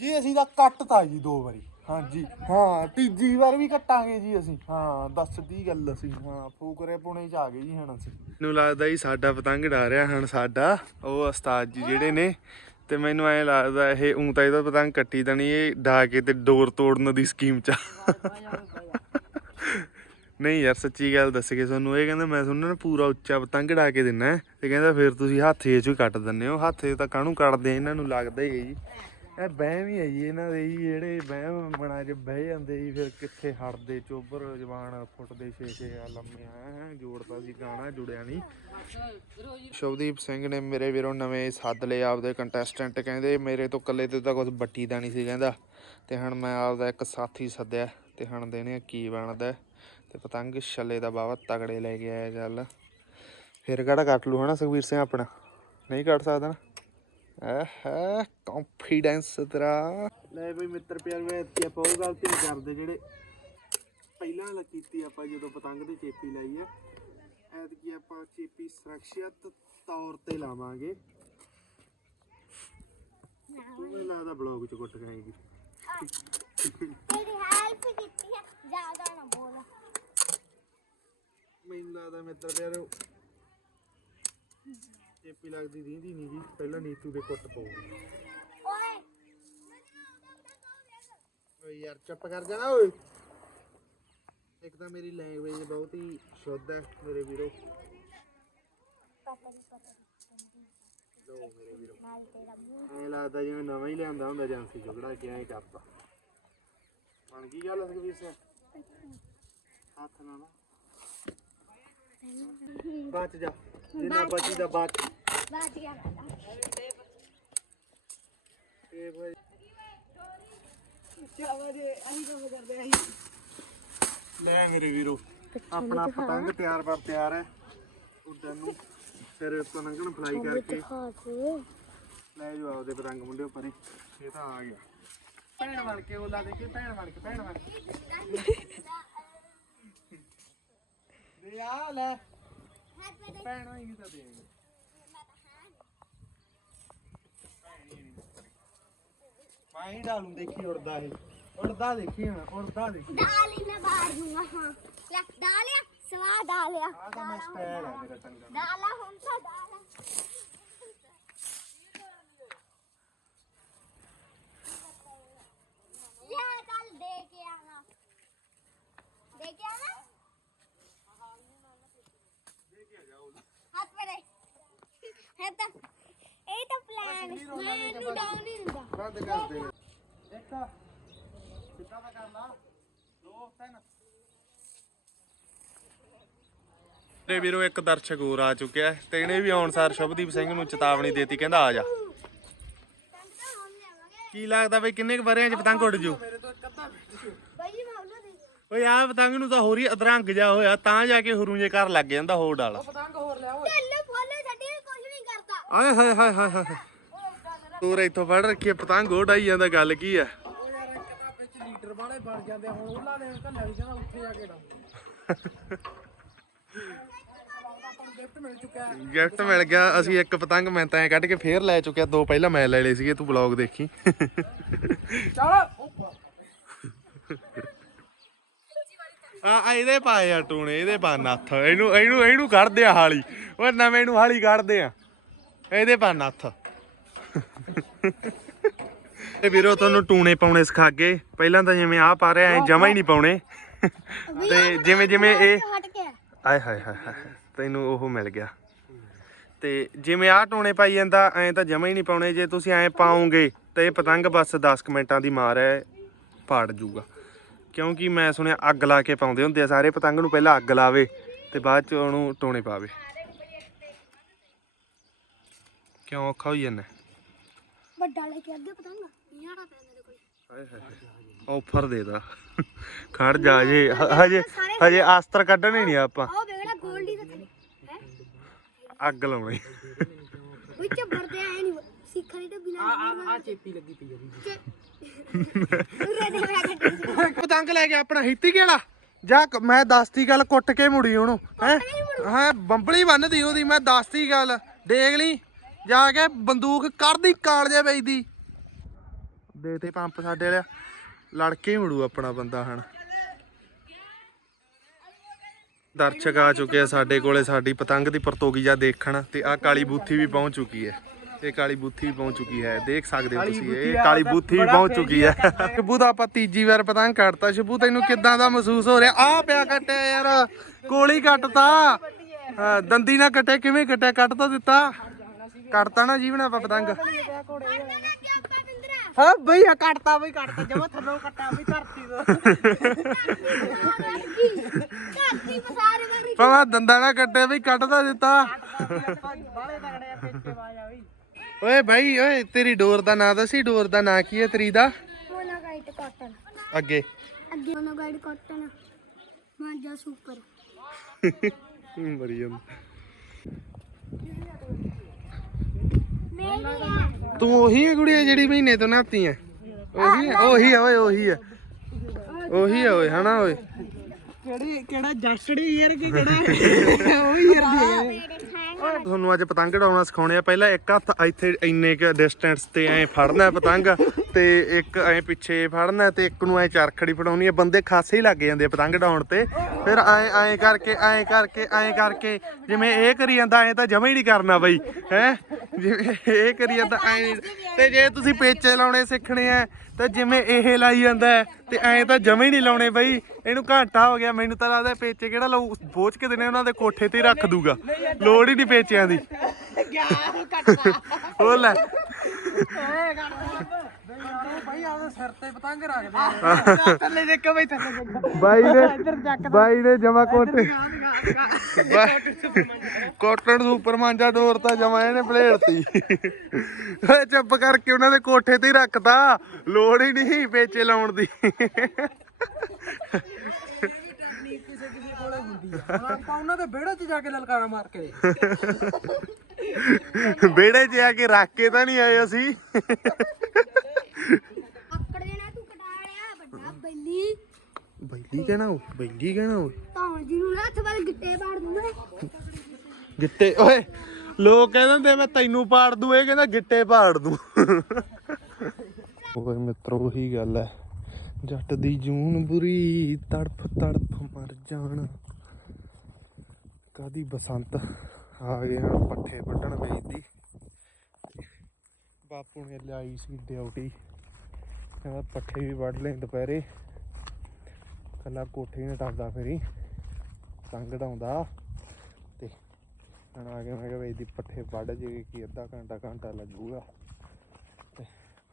ਜੀ ਅਸੀਂ ਤਾਂ ਕੱਟਤਾ ਜੀ ਦੋ ਵਾਰੀ। ਹਾਂਜੀ। ਹਾਂ, ਤੀਜੀ ਵਾਰ ਵੀ ਕੱਟਾਂਗੇ ਜੀ ਅਸੀਂ। ਹਾਂ, ਦੱਸ ਦੀ ਗੱਲ ਅਸੀਂ। ਹਾਂ, ਫੂਕਰੇ ਪੁਣੇ ਚ ਆ ਗਏ ਜੀ ਹੁਣ ਅਸੀਂ। ਮੈਨੂੰ ਲੱਗਦਾ ਜੀ ਸਾਡਾ ਪਤੰਗ ਡਾ ਰਿਹਾ ਹੁਣ ਸਾਡਾ, ਉਹ ਉਸਤਾਦ ਜੀ ਜਿਹੜੇ ਨੇ। ਤੇ ਮੈਨੂੰ ਐਂ ਲੱਗਦਾ ਇਹ ਉਂ ਤਾਂ ਇਹਦਾ ਪਤੰਗ ਕੱਟੀ ਤਾਂ ਨਹੀਂ, ਇਹ ਡਾ ਕੇ ਤੇ ਡੋਰ ਤੋੜਨ ਦੀ ਸਕੀਮ ਚ ਨਹੀਂ ਯਾਰ, ਸੱਚੀ ਗੱਲ ਦੱਸ ਕੇ ਤੁਹਾਨੂੰ, ਇਹ ਕਹਿੰਦਾ ਮੈਂ ਤੁਹਾਨੂੰ ਨਾ ਪੂਰਾ ਉੱਚਾ ਪਤੰਗ ਡਾ ਕੇ ਦਿੰਨਾ। ਤੇ ਕਹਿੰਦਾ ਫਿਰ ਤੁਸੀਂ ਹੱਥੇ ਚ ਕੱਟ ਦਿੰਦੇ ਹੋ। ਹੱਥੇ ਤਾਂ ਕਾਹਨੂੰ ਕੱਟਦੇ ਇਹਨਾਂ ਨੂੰ ਲੱਗਦਾ ਹੀ ਹੈ ਜੀ। ਇਹ ਬਹਿਮ ਹੀ ਹੈ ਜੀ, ਇਹਨਾਂ ਦੇ ਜੀ, ਜਿਹੜੇ ਬਹਿਮ ਬਣਾ ਕੇ ਬਹਿ ਜਾਂਦੇ ਜੀ, ਫਿਰ ਕਿੱਥੇ ਹਟਦੇ, ਚੋਬਰ ਜਵਾਨ ਫੁੱਟਦੇ ਛੇ ਛੇ ਆ ਲੰਮੇ ਆ ਜੋੜਦਾ ਸੀ, ਗਾਣਾ ਜੁੜਿਆ ਨਹੀਂ। ਸ਼ਵਦੀਪ ਸਿੰਘ ਨੇ ਮੇਰੇ ਵੀਰੋਂ ਨਵੇਂ ਸੱਦ ਲਏ ਆਪਦੇ ਕੰਟੈਸਟੈਂਟ ਕਹਿੰਦੇ ਮੇਰੇ ਤੋਂ ਇਕੱਲੇ ਤੇ ਤਾਂ ਕੁਝ ਬੱਟੀ ਦਾ ਨਹੀਂ ਸੀ, ਕਹਿੰਦਾ। ਤੇ ਹੁਣ ਮੈਂ ਆਪਦਾ ਇੱਕ ਸਾਥੀ ਸੱਦਿਆ, ਤੇ ਹੁਣ ਦੇਣੇ ਆ ਕੀ ਬਣਦਾ। ਤੇ ਪਤੰਗ ਛੱਲੇ ਦਾ ਬਾਵਾ ਤਗੜੇ ਲੈ ਕੇ ਆਇਆ ਚੱਲ। ਫਿਰ ਕਿਹੜਾ ਕੱਟ ਲੂ ਹਨਾ ਸੁਖਵੀਰ ਸਿੰਘ ਆਪਣਾ? ਨਹੀਂ ਕੱਟ ਸਕਦਾ ਨਾ? ਆਹਾ ਕੰਫੀਡੈਂਸ ਤੇਰਾ। ਲੈ ਬਈ ਮਿੱਤਰ ਪਿਆਰ ਮੈਂ ਇੱਥੇ ਆਪਾਂ ਉਹ ਗਲਤੀ ਨਹੀਂ ਕਰਦੇ ਜਿਹੜੇ ਪਹਿਲਾਂ ਲ ਕੀਤੀ ਆਪਾਂ ਜਦੋਂ ਪਤੰਗ ਦੀ ਚੇਪੀ ਲਾਈ ਹੈ ਐਤਕੀ ਆਪਾਂ ਚੇਪੀ ਸੁਰੱਖਿਅਤ ਤੌਰ ਤੇ ਲਾਵਾਂਗੇ। ਤੂੰ ਲੱਗਦਾ ਬਲੌਗ ਚ ਕੁੱਟ ਖਾਏਗੀ। ਤੇਰੀ ਹੈਲਪ ਕੀਤੀ ਹੈ ਜ਼ਿਆਦਾ ਨਾ ਬੋਲ। ਮੈਨੂੰ ਲੱਗਦਾ ਮਿੱਤਰ ਪਿਆਰੋ। ਚੇਪੀ ਲੱਗਦੀ ਦੀਂਦੀ ਨਹੀਂ ਜੀ ਪਹਿਲਾਂ ਨੀਤੂ ਦੇ ਕੁੱਟ ਪਊਗੀ ਓਏ। ਓਏ ਯਾਰ ਚੁੱਪ ਕਰ ਜਾ ਨਾ ਓਏ। ਇੱਕ ਤਾਂ ਮੇਰੀ ਲੈਂਗੁਏਜ ਬਹੁਤ ਹੀ ਸ਼ੁੱਧ ਹੈ ਮੇਰੇ ਵੀਰੋ। ਪਤਾ ਨਹੀਂ ਪਤਾ ਲੋ ਮੇਰੇ ਵੀਰੋ। ਨਾਲ ਤੇਰਾ ਮੂੰਹ। ਐਂ ਲੱਗਦਾ ਜਿਵੇਂ ਨਵਾਂ ਹੀ ਲਿਆਂਦਾ ਹੁੰਦਾ ਏਜੰਸੀ ਚੋਂ ਕਢਾ ਕੇ ਐਂ ਕਰਤਾ ਬਣ ਗਈ ਗੱਲ ਸੁਖਵੀਰ ਸਿੰਘ? ਹੱਥ ਨਾਲ ਨਾ। ਬਚ ਜਾ। ਜਿੰਨਾ ਬਚੀ ਦਾ ਬਚ। ਗਿਆ ਲੈ ਮੇਰੇ ਵੀਰੋ ਆਪਣਾ ਪਤੰਗ ਤਿਆਰ ਪਰ ਤਿਆਰ ਹੈ। ਉੱਡਣ ਨੂੰ ਫਿਰ ਪਤੰਗਣ ਫਲਾਈ ਕਰਕੇ। ਲੈ ਜੋ ਆਪਦੇ ਪਤੰਗ ਮੁੰਡਿਓ ਪਰੇ ਇਹ ਤਾਂ ਆ ਗਿਆ। ਭੈਣ ਬਣ ਕੇ ਉਹ ਲਾ ਦੇ ਕੇ ਭੈਣ ਬਣ ਕੇ ਭੈਣ ਬਣ ਕੇ। [laughs] ਦੇ ਆ ਲੈ। ਭੈਣ ਹੋਏਗੀ ਤਾਂ ਦੇ ਮੈਂ ਹੀ ਡਾਲੂ ਦੇਖੀ ਉੜਦਾ ਇਹ। ਉੜਦਾ ਦੇਖੀ ਹੁਣ ਉੜਦਾ ਦੇਖੀ। ਡਾਲ ਹੀ ਮੈਂ ਬਾਹਰ ਦੂੰਗਾ ਹਾਂ। ਲੈ ਡਾਲਿਆ ਸਵਾਦ ਡਾਲਿਆ ਆ। ਤਾਂ ਮੈਂ ਸਟਾਈਲ ਹੈ ਮੇਰਾ ਟੰਗਾ ਡਾਲਾ ਹੁਣ ਤਾਂ ਡਾਲਾ ਲਿਆ ਕੱਲ ਦੇ ਕੇ ਆਣਾ ਦੇ ਕੇ ਆਣਾ ਹੱਥ ਪਰੇ ਹੈ ਤਾਂ ਇਹ ਤਾਂ ਪਲਾਨ ਮੈਨੂੰ ਡਾਉਨ ਨਹੀਂ ਦਿੰਦਾ ਬੰਦ ਕਰ ਦੇ ਇੱਕ ਸਿੱਧਾ ਤਾਂ ਕਰ ਲਾ ਦੋ ਤਿੰਨ ਤੇ ਵੀਰੋ, ਇੱਕ ਦਰਸ਼ਕ ਹੋਰ ਆ ਚੁੱਕਿਆ ਤੇ ਇਹਨੇ ਵੀ ਆਉਣ ਸ਼ੁਭਦੀਪ ਸਿੰਘ ਨੂੰ ਚੇਤਾਵਨੀ ਦੇਤੀ, ਕਹਿੰਦਾ ਆ ਜਾ। ਕੀ ਲੱਗਦਾ ਬਈ, ਕਿੰਨੇ ਵਰਿਆਂ ਚ ਪਤੰਗ ਉੱਡ ਜੂ? ਓਏ ਆ ਪਤੰਗ ਨੂੰ ਤਾਂ ਹੋਰ ਹੀ ਅਧਰੰਗ ਜਾ ਹੋਇਆ, ਤਾਂ ਜਾ ਕੇ ਹੁਰੂ ਜੇ ਕਰ ਲੱਗ ਜਾਂਦਾ ਹੋਰ ਡਾਲ। ਢਿੱਲ ਫੋਲੇ ਛੱਡੀ ਕੁਝ ਨਹੀਂ ਕਰਦਾ ਆਏ ਹਾਏ ਹਾਏ ਹਾਏ ਹਾਏ ਤੋਰ ਇੱਥੋਂ ਫੜ ਰੱਖੀ ਪਤੰਗ ਉਡਾਈ ਜਾਂਦਾ, ਗੱਲ ਕੀ ਆ? ਗਿਫਟ ਮਿਲ ਗਿਆ ਅਸੀਂ ਇੱਕ ਪਤੰਗ ਮੈਂ ਤਾਂ ਐਂ ਕੱਢ ਕੇ ਫੇਰ ਲੈ ਚੁੱਕਿਆ ਦੋ ਪਹਿਲਾਂ ਮੈਂ ਲੈ ਲਏ ਸੀਗੇ ਤੂੰ ਬਲੌਗ ਦੇਖੀ। ਆ ਆ ਇਹਦੇ ਪਾਏ ਆ ਟੂਣੇ ਇਹਦੇ ਪਾ ਨੱਥ। ਇਹਨੂੰ ਇਹਨੂੰ ਇਹਨੂੰ ਕੱਢਦੇ ਆ ਹਾਲੀ। ਓਏ ਨਵੇਂ ਨੂੰ ਹਾਲੀ ਕੱਢਦੇ ਆ। ਇਹਦੇ ਪਾ ਨੱਥ। ਇਹ ਵੀਰੋ ਤੁਹਾਨੂੰ ਟੂਣੇ ਪਾਉਣੇ ਸਿਖਾ ਗਏ ਪਹਿਲਾਂ ਤਾਂ ਜਿਵੇਂ ਆ ਪਾ ਰਿਹਾ ਐ ਜਮਾ ਹੀ ਨਹੀਂ ਪਾਉਣੇ। ਤੇ ਜਿਵੇਂ ਜਿਵੇਂ ਇਹ ਹਟ ਆਏ ਹਾਏ ਹਾਏ ਹਾਏ। ਤੈਨੂੰ ਉਹ ਮਿਲ ਗਿਆ। ਤੇ ਜਿਵੇਂ ਆਹ ਟੋਣੇ ਪਾਈ ਜਾਂਦਾ ਐਂ ਤਾਂ ਜਮਾ ਹੀ ਨਹੀਂ ਪਾਉਣੇ। ਜੇ ਤੁਸੀਂ ਐਂ ਪਾਓਗੇ ਤਾਂ ਇਹ ਪਤੰਗ ਬਸ 10 ਕੁ ਮਿੰਟਾਂ ਦੀ ਮਾਰ ਹੈ ਪਾੜ ਜੂਗਾ। ਕਿਉਂਕਿ ਮੈਂ ਸੁਣਿਆ ਅੱਗ ਲਾ ਕੇ ਪਾਉਂਦੇ ਹੁੰਦੇ ਆ ਸਾਰੇ ਪਤੰਗ ਨੂੰ ਪਹਿਲਾਂ ਅੱਗ ਲਾਵੇ ਤੇ ਬਾਅਦ ਚ ਉਹਨੂੰ ਟੋਣੇ ਪਾਵੇ। ਕਿਉਂ ਔਖਾ ਹੋਈ ਜਾਂਦਾ? ਵੱਡਾ ਲੈ ਕੇ ਅੱਗੇ ਪਤੰਗ। ਨਿਆੜਾ ਪਿਆ ਮੇਰੇ ਕੋਲ। ਹਾਏ ਹਾਏ ਆਫਰ ਦੇ ਦਾ ਖੜ ਜਾ ਜੇ ਹਜੇ ਹਜੇ ਆਸਤਰ ਕੱਢਣੇ ਨਹੀਂ ਆਪਾਂ। ਆਹ ਵੇਖੜਾ ਗੋਲਡੀ ਦਾ ਅੱਗ ਲਾਉਣੀ। ਉਹ ਚੱਬਰਦੇ ਆਏ ਨਹੀਂ ਸਿੱਖਣੀ ਤਾਂ ਬਿਨਾਂ ਆ ਆ ਚੇਪੀ ਲੱਗੀ ਪਈ ਦੇ ਕੱਢੀ ਪਤੰਗ ਲੈ ਕੇ ਆਪਣਾ ਹੀਤੀ ਕਿਹੜਾ? ਜਾ ਮੈਂ ਦੱਸਤੀ ਗੱਲ ਕੁੱਟ ਕੇ ਮੁੜੀ ਉਹਨੂੰ ਹੈ? ਹਾਂ ਬੰਬਲੀ ਬੰਨਦੀ ਉਹਦੀ ਮੈਂ ਦੱਸਤੀ ਗੱਲ। ਦੇਖ ਲਈ ਜਾ ਕੇ ਬੰਦੂਕ ਕੱਢਦੀ ਕਾਲਜੇ ਵੇਚਦੀ। ਦੇ ਤੇ ਪੰਪ ਸਾਡੇ ਵਾਲਿਆ ਲੜ ਕੇ ਹੀ ਮੁੜੂ ਆਪਣਾ ਬੰਦਾ ਹਣ। ਦਰਸ਼ਕ ਆ ਚੁੱਕੇ ਆ ਸਾਡੇ ਕੋਲੇ ਸਾਡੀ ਪਤੰਗ ਦੀ ਪ੍ਰਤੋਗੀਆ ਦੇਖਣ ਤੇ ਆ ਕਾਲੀ ਬੂਥੀ ਵੀ ਪਹੁੰਚ ਚੁੱਕੀ ਹੈ। ਇਹ ਕਾਲੀ ਬੂਥੀ ਵੀ ਪਹੁੰਚ ਚੁੱਕੀ ਹੈ। ਦੇਖ ਸਕਦੇ ਹੋ ਤੁਸੀਂ ਇਹ ਕਾਲੀ ਬੂਥੀ ਵੀ ਪਹੁੰਚ ਚੁੱਕੀ ਹੈ। ਸ਼ਿਬੂ ਦਾ ਆਪਾਂ ਤੀਜੀ ਵਾਰ ਪਤੰਗ ਕੱਟਤਾ। ਸ਼ਿਬੂ ਤੈਨੂੰ ਕਿੱਦਾਂ ਦਾ ਮਹਿਸੂਸ ਹੋ ਰਿਹਾ? ਆ ਪਿਆ ਕੱਟਿਆ ਯਾਰ ਕੋਲੀ ਕੱਟਤਾ। ਹਾਂ, ਦੰਦੀ ਨਾਲ ਕੱਟਿਆ ਕਿਵੇਂ ਕੱਟਿਆ? ਕੱਟ ਤਾਂ ਦਿੱਤਾ। ਕੱਟਤਾ ਨਾ ਜੀਵਨ ਆਪਾਂ ਪਤੰਗ। ਹਾਂ ਬਈ ਆ ਕੱਟਤਾ ਬਈ ਕੱਟਤਾ ਜਮਾ ਥੱਲੋਂ ਕੱਟਾ ਬਈ ਧਰਤੀ ਤੋਂ। ਧਰਤੀ ਪਸਾਰੇ ਦਾ ਪਵਾ ਦੰਦਾਂ ਨਾਲ ਕੱਟਿਆ ਵੀ ਕੱਟ ਤਾਂ ਦਿੱਤਾ। ਬਾਲੇ ਤਗੜੇ ਆ ਪਿੱਛੇ ਵਾਜਾ ਬਈ ਓਏ ਭਾਈ ਓਏ ਤੇਰੀ ਡੋਰ ਦਾ ਨਾਂ ਦੱਸੀ ਡੋਰ ਦਾ ਨਾਂ ਕੀ ਹੈ ਤੇਰੀ ਦਾ? ਮੋਨੋਗਾਈਟ ਕਾਟਨ। ਅੱਗੇ। ਅੱਗੇ ਮੋਨੋਗਾਈਟ ਕਾਟਨ ਮਾਂਜਾ ਸੁਪਰ। ਹੈ ਤੂੰ ਉਹੀ ਹੈ ਕੁੜੀਆ ਜਿਹੜੀ ਮਹੀਨੇ ਤੋਂ ਨਾਤੀ ਹੈ ਉਹੀ ਹੈ ਉਹੀ ਹੈ ਓਏ ਉਹੀ ਹੈ ਉਹੀ ਹੈ ਓਏ ਹਨਾ ਓਏ? ਕਿਹੜੀ ਕਿਹੜਾ ਜਸੜੀ ਯਾਰ ਕੀ ਕਿਹੜਾ? [laughs] ਉਹ ਯਾਰ ਦੇ ਤੁਹਾਨੂੰ ਅੱਜ ਪਤੰਗ ਉਡਾਉਣਾ ਸਿਖਾਉਣੇ ਆ। ਪਹਿਲਾਂ ਇੱਕ ਹੱਥ ਇੱਥੇ ਇੰਨੇ ਕ ਡਿਸਟੈਂਸ ਤੇ ਐ ਫੜਨਾ ਪਤੰਗ। ਤੇ ਇੱਕ ਐ ਪਿੱਛੇ ਫੜਨਾ ਤੇ ਇੱਕ ਨੂੰ ਐ ਚਰਖੜੀ ਫੜਾਉਣੀ ਹੈ ਬੰਦੇ ਖਾਸੇ ਹੀ ਲੱਗ ਜਾਂਦੇ ਆ ਪਤੰਗ ਉਡਾਉਣ ਤੇ। ਫਿਰ ਐ ਐ ਕਰਕੇ ਐ ਕਰਕੇ ਐ ਕਰਕੇ। ਜਿਵੇਂ ਇਹ ਕਰੀ ਜਾਂਦਾ ਐ ਤਾਂ ਜਮਾ ਹੀ ਨਹੀਂ ਕਰਨਾ ਬਈ ਹੈ? ਜਿਵੇਂ ਇਹ ਕਰੀ ਜਾਂਦਾ ਐ। ਤੇ ਜੇ ਤੁਸੀਂ ਪੇਚੇ ਲਾਉਣੇ ਸਿੱਖਣੇ ਆ ਤਾਂ ਜਿਵੇਂ ਇਹ ਲਾਈ ਜਾਂਦਾ ਤੇ ਐ ਤਾਂ ਜਮਾ ਹੀ ਨਹੀਂ ਲਾਉਣੇ ਬਈ। ਇਹਨੂੰ ਘਾਟਾ ਹੋ ਗਿਆ ਮੈਨੂੰ ਤਾਂ ਲੱਗਦਾ ਪੇਚੇ ਕਿਹੜਾ ਲਾਉ ਬੋਝ ਕੇ ਦੇਣੇ ਉਹਨਾਂ ਦੇ ਕੋਠੇ ਤੇ ਹੀ ਰੱਖ ਦੂਗਾ। ਲੋੜ ਹੀ ਨਹੀਂ ਪੇਚਿਆਂ ਦੀ। ਉਹ ਲੈ। ਬਈ ਆਹ ਸਿਰ ਤੇ ਪਤੰਗ ਰੱਖਦੇ ਥੱਲੇ ਦੇਖੋ ਬਈ ਥੱਲੇ ਦੇਖੋ। ਬਾਈ ਨੇ ਬਾਈ ਨੇ ਜਮਾ ਕੋਠੇ ਕੋਟਣ ਸੁਪਰ ਮਾਂਜਾ ਡੋਰ ਤਾਂ ਜਮਾ ਇਹਨੇ ਪਲੇੜਤੀ ਓਏ ਚੁੱਪ ਕਰਕੇ ਉਹਨਾਂ ਦੇ ਕੋਠੇ ਤੇ ਹੀ ਰੱਖਤਾ। ਲੋੜ ਹੀ ਨਹੀਂ ਪੇਚੇ ਲਾਉਣ ਦੀ। ਕਿਸੇ ਕਿਸੇ ਕੋਲੇ ਹੁੰਦੀ ਆ ਹੁਣ ਆਪਾਂ ਉਹਨਾਂ ਦੇ ਵਿਹੜੇ 'ਚ ਜਾ ਕੇ ਲਲਕਾਰਾ ਮਾਰ ਕੇ। ਵਿਹੜੇ 'ਚ ਆ ਕੇ ਰੱਖ ਕੇ ਤਾਂ ਨਹੀਂ ਆਏ ਅਸੀਂ ਆਕੜ ਦੇਣਾ ਤੂੰ ਕਟਾ ਲਿਆ ਵੱਡਾ ਬੈਲੀ। ਬੈਲੀ ਕਹਿਣਾ ਉਹ ਬੈਲੀ ਕਹਿਣਾ ਉਹ। ਤਾਂ ਜੀ ਨੂੰ ਹੱਥ ਵੱਲ ਗਿੱਟੇ ਪਾੜ ਦੂੰਗਾ ਗਿੱਟੇ ਓਏ ਲੋਕ ਕਹਿੰਦੇ ਹੁੰਦੇ ਮੈਂ ਤੈਨੂੰ ਪਾੜ ਦੂੰ ਇਹ ਕਹਿੰਦਾ ਗਿੱਟੇ ਪਾੜ ਦੂੰ। ਓਏ ਮਿੱਤਰੋ ਉਹੀ ਗੱਲ ਐ ਜੱਟ ਦੀ ਜੂਨ ਬੁਰੀ ਤੜਫ ਤੜਫ ਮਰ ਜਾਣ। ਕਾਦੀ ਬਸੰਤ? ਆ ਗਏ ਪੱਠੇ ਵੱਢਣ ਵੇਚਦੀ ਬਾਪੂ ਨੇ ਲਿਆਈ ਸੀ ਡਿਊਟੀ। ਕਹਿੰਦਾ ਪੱਠੇ ਵੀ ਵੱਢ ਲੈ ਦੁਪਹਿਰੇ। ਕੱਲਾ ਕੋਠੇ ਨੇ ਟੱਪਦਾ ਫੇਰੀ ਸੰਗ ਢਾਉਂਦਾ ਤੇ ਹੁਣ ਆ ਕੇ ਮੈਂ ਕਿਹਾ ਵੀ ਇਹਦੀ ਪੱਠੇ ਵੱਢ ਜੇ ਕੀ ਅੱਧਾ ਘੰਟਾ ਘੰਟਾ ਲੱਗੂਗਾ। ਤੇ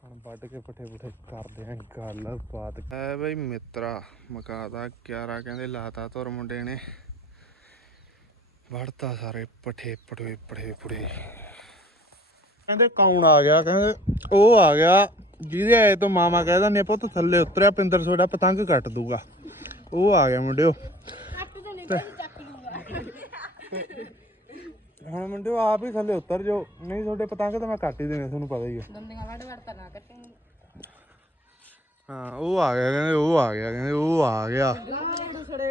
ਹੁਣ ਵੱਢ ਕੇ ਪੱਠੇ ਪੁੱਠੇ ਕਰਦੇ ਆਂ ਗੱਲ ਬਾਤ ਐ ਬਈ ਮਿੱਤਰਾ ਮਕਾਦਾ 11 ਕਹਿੰਦੇ ਲਾਤਾ ਤੁਰ ਮੁੰਡੇ ਨੇ। ਵੜਤਾ ਸਾਰੇ ਪੱਠੇ ਪਟਵੇ ਪਠੇ ਪੁੜੇ। ਕਹਿੰਦੇ ਕੌਣ ਆ ਗਿਆ? ਕਹਿੰਦੇ ਉਹ ਆ ਗਿਆ, ਜਿਹਦੇ ਆਏ ਤੋਂ ਮਾਮਾ ਕਹਿ ਦਿੰਦੇ ਪੁੱਤ ਥੱਲੇ ਉਤਰਿਆ, ਪਿੰਦਰ ਸੋਡਾ ਪਤੰਗ ਕੱਟ ਦੂਗਾ। ਉਹ ਆ ਗਿਆ ਮੁੰਡਿਓ। ਹੁਣ ਮੁੰਡਿਓ ਆਪ ਹੀ ਥੱਲੇ ਉਤਰ ਜਾਓ। ਨਹੀਂ ਤੁਹਾਡੇ ਪਤੰਗ ਤਾਂ ਮੈਂ ਕੱਟ ਹੀ ਦੇਣੇ ਤੁਹਾਨੂੰ ਪਤਾ ਹੀ ਦੰਦੀਆਂ ਤਾਂ ਨਾ ਕੱਟੇ। ਹਾਂ ਉਹ ਆ ਗਿਆ ਕਹਿੰਦੇ ਉਹ ਆ ਗਿਆ ਕਹਿੰਦੇ ਉਹ ਆ ਗਿਆ।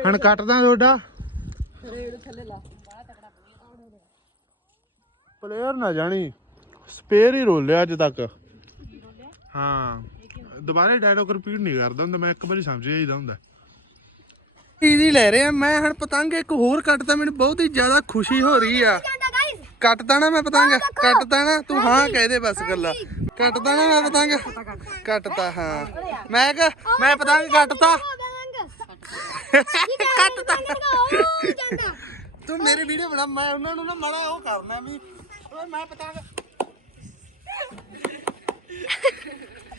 ਹੁਣ ਕੱਟਦਾ ਤੁਹਾਡਾ? ਪਲੇਅਰ ਨਾ ਜਾਣੀ। ਸਪੇਅਰ ਹੀ ਰੋਲਿਆ ਅੱਜ ਤੱਕ। ਹਾਂ। ਦੁਬਾਰਾ ਡਾਇਲੋਗ ਰਿਪੀਟ ਨਹੀਂ ਕਰਦਾ ਹੁੰਦਾ ਮੈਂ ਇੱਕ ਵਾਰੀ ਸਮਝ ਜਾਈਦਾ ਹੁੰਦਾ। ਈਜ਼ੀ ਲੈ ਰਹੇ। ਆ ਮੈਂ ਹੁਣ ਪਤੰਗ ਇੱਕ ਹੋਰ ਕੱਟਦਾ ਮੈਨੂੰ ਬਹੁਤ ਹੀ ਜ਼ਿਆਦਾ ਖੁਸ਼ੀ ਹੋ ਰਹੀ ਆ। ਕੱਟਦਾ ਨਾ ਮੈਂ ਪਤੰਗ ਕੱਟਦਾ ਨਾ ਤੂੰ ਹਾਂ ਕਹਿ ਦੇ ਬਸ ਗੱਲਾਂ। ਕੱਟਦਾ ਨਾ ਮੈਂ ਪਤੰਗ ਕੱਟਦਾ ਹਾਂ। ਮੈਂ ਕਿ ਮੈਂ ਪਤੰਗ ਕੱਟਦਾ। ਜਾਂਦਾ। ਤੂੰ ਮੇਰੀ ਵੀਡੀਓ ਬਣਾ ਮੈਂ ਉਹਨਾਂ ਨੂੰ ਨਾ ਮਾੜਾ ਉਹ ਕਰਨਾ ਵੀ ਓਏ ਮੈਂ ਪਤੰਗ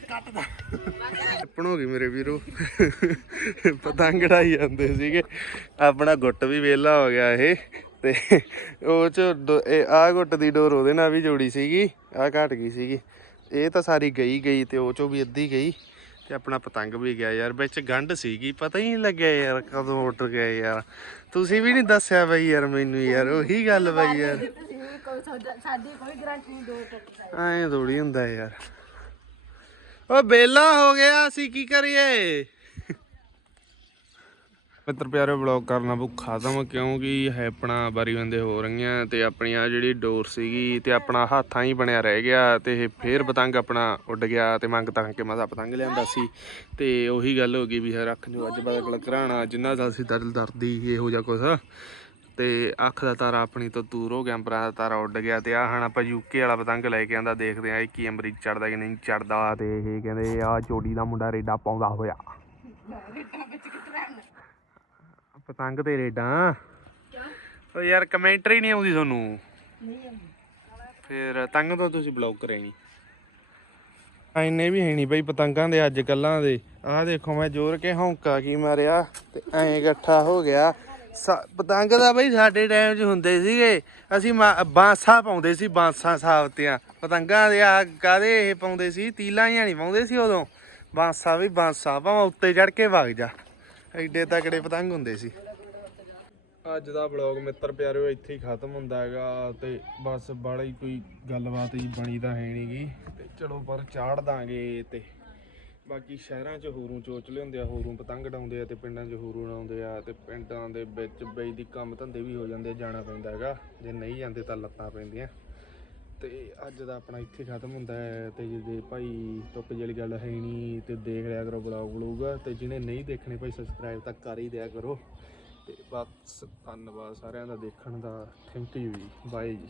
ਕੱਟਦਾ। ਟੱਪਣ ਹੋ ਗਈ ਮੇਰੇ ਵੀਰੋ? ਪਤੰਗ ਢਾਈ ਜਾਂਦੇ ਸੀਗੇ। ਆਪਣਾ ਗੁੱਟ ਵੀ ਵੇਲਾ ਹੋ ਗਿਆ ਇਹ। ਤੇ ਉਹ ਚ ਆ ਗੁੱਟ ਦੀ ਡੋਰ ਉਹਦੇ ਨਾਲ ਵੀ ਜੋੜੀ ਸੀਗੀ ਆ ਘਟ ਗਈ ਸੀਗੀ। ਇਹ ਤਾਂ ਸਾਰੀ ਗਈ ਗਈ ਤੇ ਉਹ ਚੋਂ ਵੀ ਅੱਧੀ ਗਈ। ਤੇ ਆਪਣਾ ਪਤੰਗ ਵੀ ਗਿਆ ਯਾਰ ਵਿੱਚ ਗੰਢ ਸੀਗੀ ਪਤਾ ਹੀ ਨਹੀਂ ਲੱਗਿਆ ਯਾਰ ਕਦੋਂ ਉੱਡ ਗਿਆ ਯਾਰ। ਤੁਸੀਂ ਵੀ ਨਹੀਂ ਦੱਸਿਆ ਬਈ ਯਾਰ ਮੈਨੂੰ ਯਾਰ ਉਹੀ ਗੱਲ ਬਈ ਯਾਰ। ਸਾਡਾ- ਸਾਡੀ ਕੋਈ ਗਰੰਟੀ ਨਹੀਂ ਦੋ ਟੁੱਟ ਜਾਏ। ਐਂ ਥੋੜੀ ਹੁੰਦਾ ਯਾਰ। ਓ ਬੇਲਾ ਹੋ ਗਿਆ, ਅਸੀਂ ਕੀ ਕਰੀਏ? ਮਿੱਤਰ ਪਿਆਰੇ ਵਲੌਗ ਕਰਨਾ ਬੁ, ਖਤਮ ਕਿਉਂਕਿ ਹੈ ਆਪਣਾ ਬਾਰੀ ਬੰਦੇ ਹੋ ਰਹੀਆਂ ਤੇ ਆਪਣੀ ਆ ਜਿਹੜੀ ਡੋਰ ਸੀਗੀ ਤੇ ਆਪਣਾ ਹੱਥਾਂ ਹੀ ਬਣਿਆ ਰਹਿ ਗਿਆ ਤੇ ਇਹ ਫੇਰ ਪਤੰਗ ਆਪਣਾ ਉੱਡ ਗਿਆ ਤੇ ਮੰਗ ਤਾਂ ਕੇ ਮਸਾ ਪਤੰਗ ਲਿਆਂਦਾ ਸੀ। ਤੇ ਉਹੀ ਗੱਲ ਹੋ ਗਈ ਵੀ ਰੱਖ ਜੋ ਅੱਜ ਬਦਲ ਕਰਾਣਾ ਜਿੰਨਾ ਦਾ ਸੀ ਦਰਦ ਦਰਦੀ ਇਹੋ ਜਿਹਾ ਕੁਛ। ਤੇ ਅੱਖ ਦਾ ਤਾਰਾ ਆਪਣੀ ਤੋਂ ਦੂਰ ਹੋ ਗਿਆ, ਅੰਬਰਾਂ ਦਾ ਤਾਰਾ ਉੱਡ ਗਿਆ ਤੇ ਆ ਹੁਣ ਆਪਾਂ ਯੂਕੇ ਵਾਲਾ ਪਤੰਗ ਲੈ ਕੇ ਆਂਦਾ ਦੇਖਦੇ ਆ ਇਹ ਕੀ ਅਮਰੀਕ ਚੜਦਾ ਕਿ ਨਹੀਂ ਚੜਦਾ ਤੇ ਇਹ ਕਹਿੰਦੇ ਆ ਜੋੜੀ ਦਾ ਮੁੰਡਾ ਰੇਡਾ ਪਾਉਂਦਾ ਹੋਇਆ। ਪਤੰਗ ਤੇ ਰੇਡਾਂ। ਓ ਯਾਰ ਕਮੈਂਟਰੀ ਨਹੀਂ ਆਉਂਦੀ ਤੁਹਾਨੂੰ? ਫਿਰ ਤੰਗ ਤੋਂ ਤੁਸੀਂ ਬਲੌਗ ਕਰੇ ਨਹੀਂ ਐਨੇ ਵੀ ਹੈ ਨਹੀਂ ਬਈ ਪਤੰਗਾਂ ਦੇ ਅੱਜ ਕੱਲਾਂ ਦੇ। ਆਹ ਦੇਖੋ ਮੈਂ ਜੋਰ ਕੇ ਹੌਂਕਾ ਕੀ ਮਾਰਿਆ ਤੇ ਐਂ ਇਕੱਠਾ ਹੋ ਗਿਆ। ਸਾ- ਪਤੰਗ ਦਾ ਬਈ ਸਾਡੇ ਟਾਈਮ 'ਚ ਹੁੰਦੇ ਸੀਗੇ। ਅਸੀਂ ਮਾ- ਬਾਂਸਾਂ ਪਾਉਂਦੇ ਸੀ, ਬਾਂਸਾ ਸਾਬਤੀਆਂ ਪਤੰਗਾਂ ਦੇ ਆ ਕਾਦੇ ਇਹ ਪਾਉਂਦੇ ਸੀ? ਤੀਲਾਂ ਹੀ ਨਹੀਂ ਪਾਉਂਦੇ ਸੀ ਉਦੋਂ। ਬਾਂਸਾ ਵੀ ਬਾਂਸਾ, ਭਾਵੇਂ ਉੱਤੇ ਚੜ ਕੇ ਵਗ ਜਾ। ਐਡੇ ਤਕੜੇ ਪਤੰਗ ਹੁੰਦੇ ਸੀ। ਅੱਜ ਦਾ ਵਲੌਗ ਮਿੱਤਰ ਪਿਆਰਿਓ, ਇੱਥੇ ਹੀ ਖਤਮ ਹੁੰਦਾ ਹੈਗਾ ਤੇ ਬਸ ਬਾਲੀ ਕੋਈ ਗੱਲਬਾਤ ਹੀ ਬਣੀ ਤਾਂ ਹੈ ਨਹੀਂਗੀ ਤੇ ਚਲੋ ਪਰ ਚਾੜ ਦਾਂਗੇ ਤੇ ਬਾਕੀ ਸ਼ਹਿਰਾਂ 'ਚ ਹੋਰੂ ਚੋਚ ਲਿਆਉਂਦੇ ਆ, ਹੋਰੂ ਪਤੰਗ ਡਾਉਂਦੇ ਆ ਤੇ ਪਿੰਡਾਂ 'ਚ ਹੋਰੂ ਉਡਾਉਂਦੇ ਆ ਤੇ ਪਿੰਡਾਂ ਦੇ ਵਿੱਚ ਬਈ ਦੀ ਕੰਮ ਧੰਦੇ ਵੀ ਹੋ ਜਾਂਦੇ ਜਾਣਾ ਪੈਂਦਾ ਹੈਗਾ। ਜੇ ਨਹੀਂ ਜਾਂਦੇ ਤਾਂ ਲੱਤਾਂ ਪੈਂਦੀਆਂ। ਤੇ ਅੱਜ ਦਾ ਆਪਣਾ ਇੱਥੇ ਖਤਮ ਹੁੰਦਾ ਹੈ ਤੇ ਜੇ ਭਾਈ ਤੁੱਕ ਜਿਹੜੀ ਗੱਲ ਹੈ ਨਹੀਂ ਤੇ ਦੇਖ ਲਿਆ ਕਰੋ ਬਲੌਗ ਬਲੂਗ ਤੇ ਜਿਹਨੇ ਨਹੀਂ ਦੇਖਣੇ ਭਾਈ ਸਬਸਕ੍ਰਾਈਬ ਤਾਂ ਕਰ ਹੀ ਦਿਆ ਕਰੋ। ਤੇ ਬਸ ਧੰਨਵਾਦ ਸਾਰਿਆਂ ਦਾ ਦੇਖਣ ਦਾ। ਥੈਂਕ ਯੂ ਜੀ। ਬਾਏ ਜੀ।